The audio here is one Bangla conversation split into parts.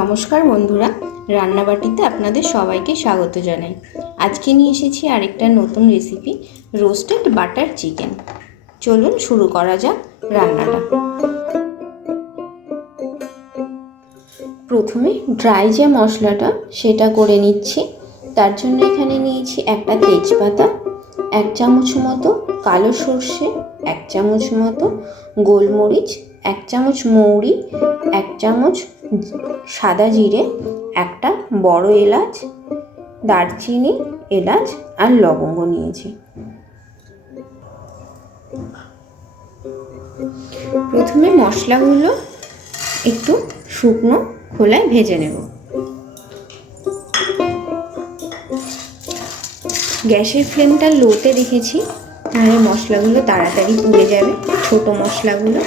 নমস্কার বন্ধুরা, রান্নাবাটিতে আপনাদের সবাইকে স্বাগত জানাই। আজকে নিয়ে এসেছি আরেকটা নতুন রেসিপি, রোস্টেড বাটার চিকেন। চলুন শুরু করা যাক রান্নাটা। প্রথমে ড্রাই যে মশলাটা সেটা করে নিচ্ছি। তার জন্য এখানে নিয়েছি একটা তেজপাতা, 1 চামচ মতো কালো সর্ষে, 1 চামচ মতো গোলমরিচ, 1 চামচ মৌরি, 1 চামচ সাদা জিরে, একটা বড় এলাচ, দারচিনি, এলাচ আর লবঙ্গ নিয়েছি। প্রথমে মশলাগুলো একটু শুকনো খোলায় ভেজে নেব। গ্যাসের ফ্লেমটা লোতে রেখেছি, তাহলে মশলাগুলো তাড়াতাড়ি পুড়ে যাবে, ছোট মশলাগুলো।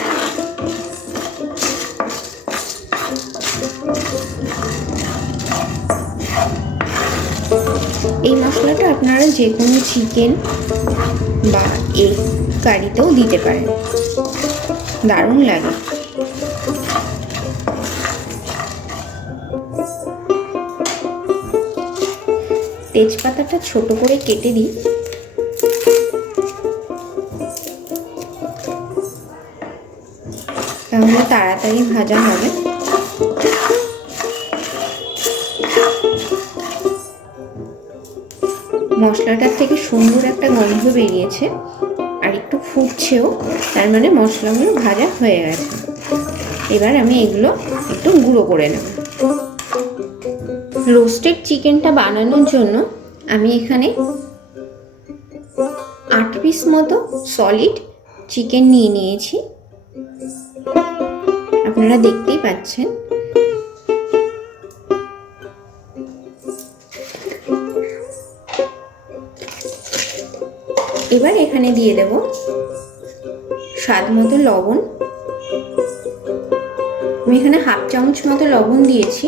এই মশলাটা আপনারা যে কোনো চিকেন বা এগ কারিতেও দিতে পারেন, দারুণ লাগে। তেজপাতাটা ছোট করে কেটে দিই। তাহলে তাড়াতাড়ি ভাজা হবে। মশলাটার থেকে সুন্দর একটা গন্ধ বেরিয়েছে আর একটু ফুটছেও, তার মানে মশলাগুলো ভাজা হয়ে গেছে। এবার আমি এগুলো একটু গুঁড়ো করে নেব। রোস্টেড চিকেনটা বানানোর জন্য আমি এখানে 8 পিস মতো সলিড চিকেন নিয়ে নিয়েছি, আপনারা দেখতেই পাচ্ছেন। এবার এখানে দিয়ে দেব স্বাদ মতো লবণ। আমি এখানে 1/2 চামচ মতো লবণ দিয়েছি।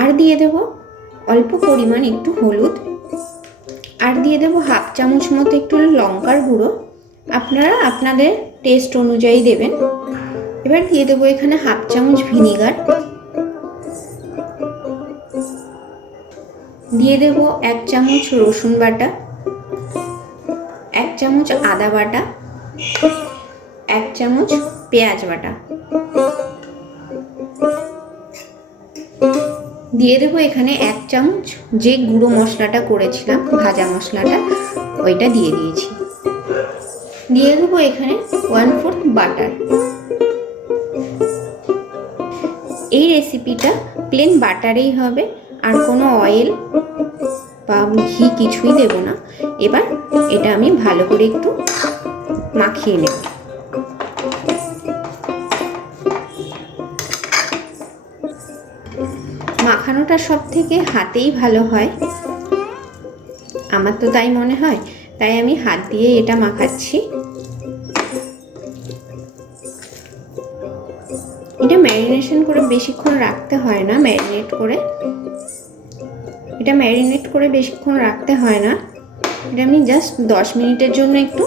আর দিয়ে দেব অল্প পরিমাণ একটু হলুদ, আর দিয়ে দেব 1/2 চামচ মতো একটু লঙ্কার গুঁড়ো, আপনারা আপনাদের টেস্ট অনুযায়ী দেবেন। এবার দিয়ে দেব এখানে 1/2 চামচ ভিনিগার, দিয়ে দেব 1 চামচ রসুন বাটা, 1 চামচ আদা বাটা, 1 চামচ পেঁয়াজ বাটা, দিয়ে দেবো এখানে 1 চামচ যে গুঁড়ো মশলাটা করেছিলাম, ভাজা মশলাটা, ওইটা দিয়ে দিয়েছি। দিয়ে দেবো এখানে 1/4 বাটার। এই রেসিপিটা প্লেন বাটারেই হবে, আর কোনো অয়েল বা ঘি কিছুই দেব না। এবার এটা আমি ভালো করে একটু মাখিয়ে নেব। মাখানোটা সব থেকে হাতেই ভালো হয়, আমার তো তাই মনে হয়, তাই আমি হাত দিয়ে এটা মাখাচ্ছি। এটা ম্যারিনেশন করে বেশিক্ষণ রাখতে হয় না, এটা ম্যারিনেট করে বেশিক্ষণ রাখতে হয় না। এটা আমি জাস্ট 10 মিনিটের জন্য একটু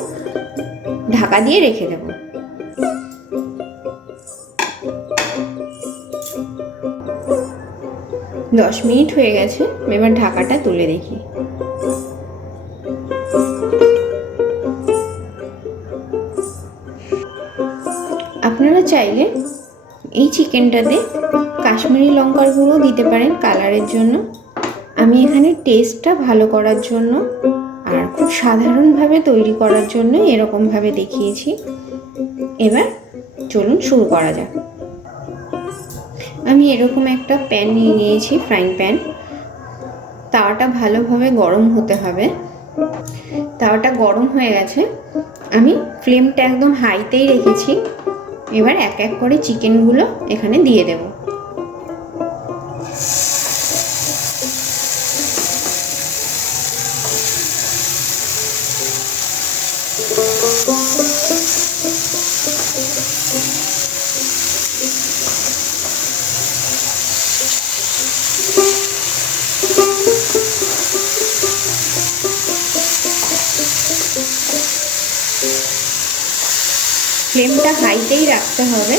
ঢাকা দিয়ে রেখে দেব। দশ মিনিট হয়ে গেছে, এবার ঢাকাটা তুলে দেখি। আপনারা চাইলে এই চিকেনটাতে কাশ্মীরি লঙ্কার গুঁড়ো দিতে পারেন কালারের জন্য। আমি এখানে টেস্টটা ভালো করার জন্য আর খুব সাধারণভাবে তৈরি করার জন্য এরকমভাবে দেখিয়েছি। এবার চলুন শুরু করা যাক। আমি এরকম একটা প্যান নিয়ে নিয়েছি, ফ্রাইং প্যান। তাওয়াটা ভালোভাবে গরম হতে হবে। তাওয়াটা গরম হয়ে গেছে, আমি ফ্লেমটা একদম হাইতেই রেখেছি। এবার এক এক করে চিকেনগুলো এখানে দিয়ে দেব। ফ্লেমটা হাইতেই রাখতে হবে,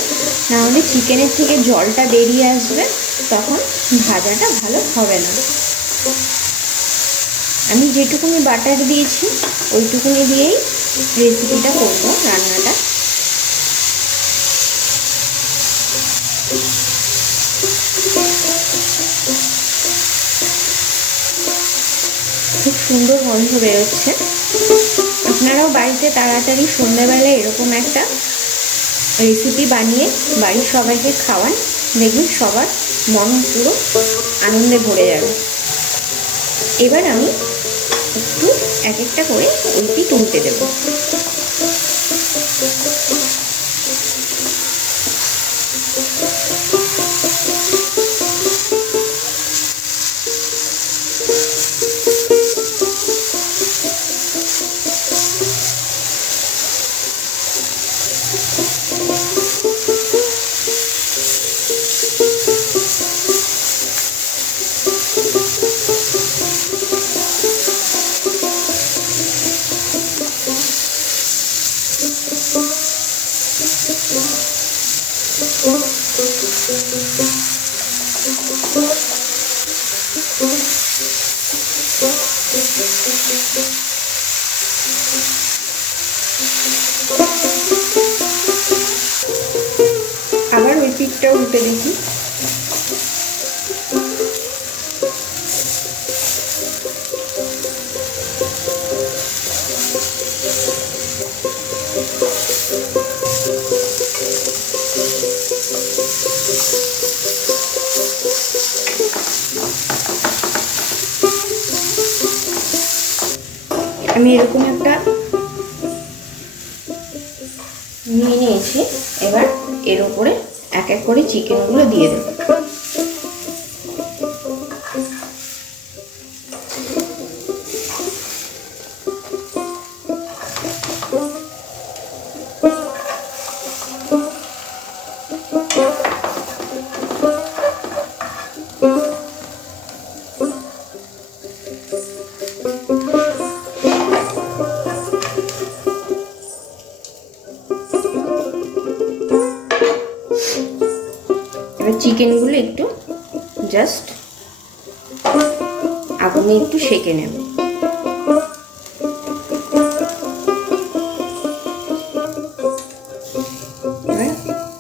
নাহলে চিকেনের থেকে জলটা বেরিয়ে আসবে, তখন ভাজাটা ভালো হবে না। আমি যেটুকুনি বাটার দিয়েছি ওইটুকুনি দিয়েই রেসিপিটা করবো, রান্নাটা। খুব সুন্দর গন্ধ বেরোচ্ছে। আপনারাও বাড়িতে তাড়াতাড়ি সন্ধ্যাবেলায় এরকম একটা রেসিপি বানিয়ে বাড়ির সবাইকে খাওয়ান, দেখবেন সবার মন পুরো আনন্দে ভরে যাবে। এবার আমি একটু এক একটা করে ওইটি তুলতে দেব। আবার ওই পিঠটা উল্টে দিচ্ছি। আমি এরকম একটা নিয়ে নিয়েছি, এবার এর উপরে এক এক করে চিকেনগুলো দিয়ে দেব। এবার চিকেনগুলো একটু জাস্ট আগুনে একটু সেঁকে নেব।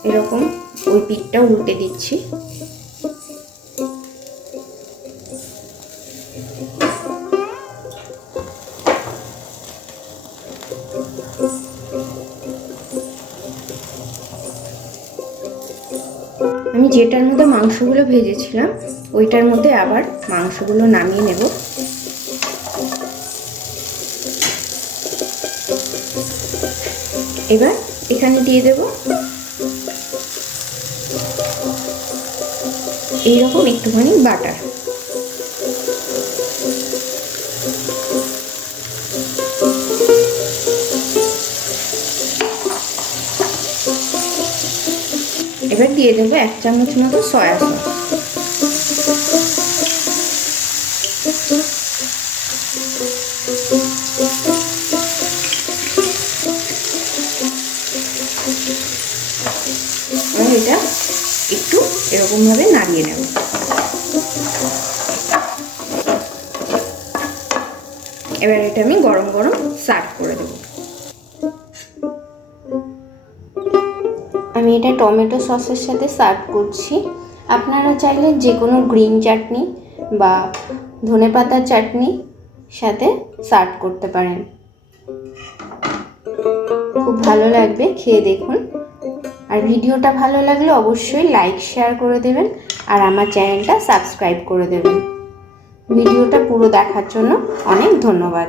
এরকম ওই পিঠটা উল্টে দিচ্ছি। আমি যেটার মধ্যে মাংসগুলো ভেজেছিলাম ওইটার মধ্যে আবার মাংসগুলো নামিয়ে নেব। এবার এখানে দিয়ে দেব এইরকম একটুখানি বাটার। এবার দিয়ে দেবো 1 চামচ মতো সয়া সস। এটা একটু এরকম ভাবে নাড়িয়ে নেব। এবার এটা আমি গরম গরম সার্ভ করে দেব। আমি এটা টমেটো সসের সাথে সার্ভ করছি। আপনারা চাইলে যে কোনো গ্রিন চাটনি বা ধনেপাতার চাটনি সাথে সার্ভ করতে পারেন, খুব ভালো লাগবে, খেয়ে দেখুন। আর ভিডিওটা ভালো লাগলে অবশ্যই লাইক শেয়ার করে দেবেন আর আমার চ্যানেলটা সাবস্ক্রাইব করে দেবেন। ভিডিওটা পুরো দেখার জন্য অনেক ধন্যবাদ।